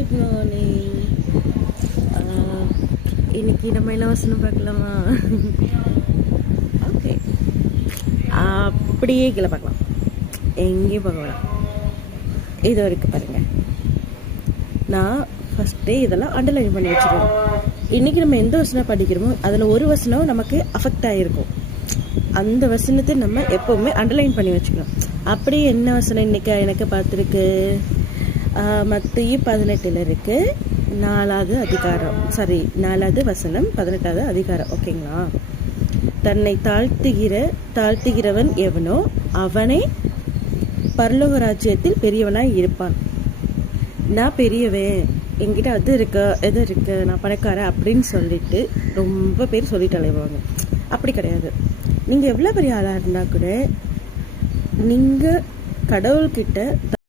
Good morning. இன்னைக்கு நம்ம என்ன வசனம் பார்க்கலாமா? ஓகே, அப்படியே கீழே பார்க்கலாம், எங்கேயும் பார்க்க வேணாம். இது வரைக்கும் பாருங்கள். நான் ஃபஸ்ட்டே இதெல்லாம் அண்டர்லைன் பண்ணி வச்சுருவோம். இன்றைக்கி நம்ம எந்த வசனம் படிக்கிறோமோ அதில் ஒரு வசனம் நமக்கு அஃபெக்ட் ஆகிருக்கும். அந்த வசனத்தை நம்ம எப்போவுமே அண்டர்லைன் பண்ணி வச்சுக்கணும். அப்படியே என்ன வசனம் இன்றைக்கி எனக்கு பார்த்துருக்கு? மத்தேயு 18 இருக்கு, 4வது அதிகாரம், 4வது வசனம், 18வது அதிகாரம். ஓகேங்களா? தன்னை தாழ்த்துகிறவன் எவனோ அவனே பரலோக ராஜ்யத்தில் பெரியவனாய் இருப்பான். நான் பெரியவன், என்கிட்ட அது இருக்கு எது இருக்கு, நான் பணக்காரன் அப்படின்னு சொல்லிட்டு ரொம்ப பேர் சொல்லிட்டு அலைவாங்க. அப்படி கிடையாது. நீங்கள் எவ்வளோ பெரிய ஆளாக இருந்தால் கூட நீங்கள் கடவுள்கிட்ட